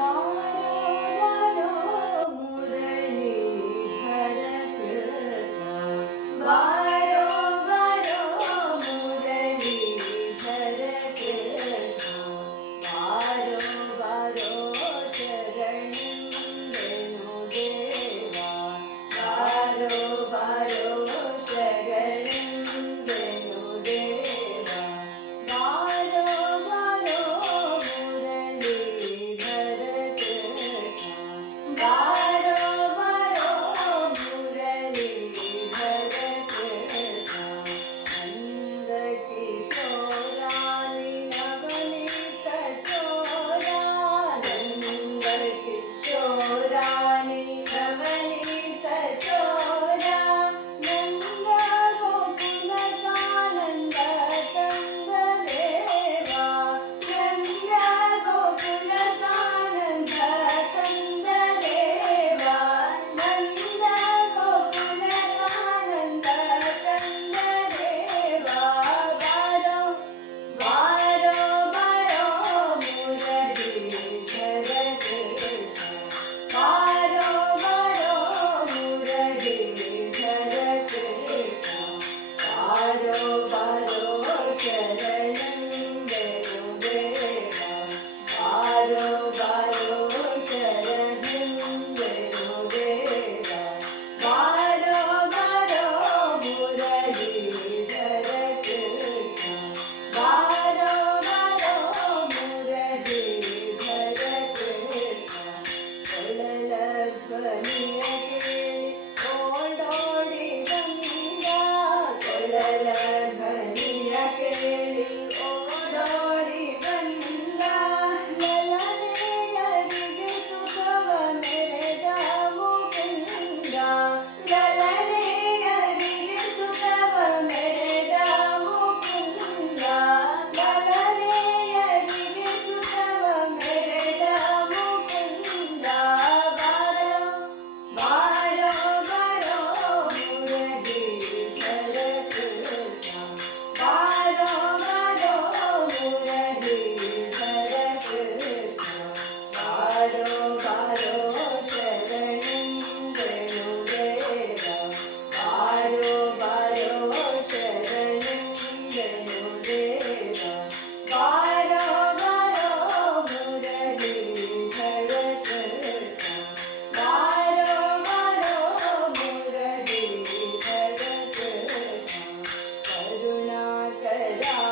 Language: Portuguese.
igual yeah.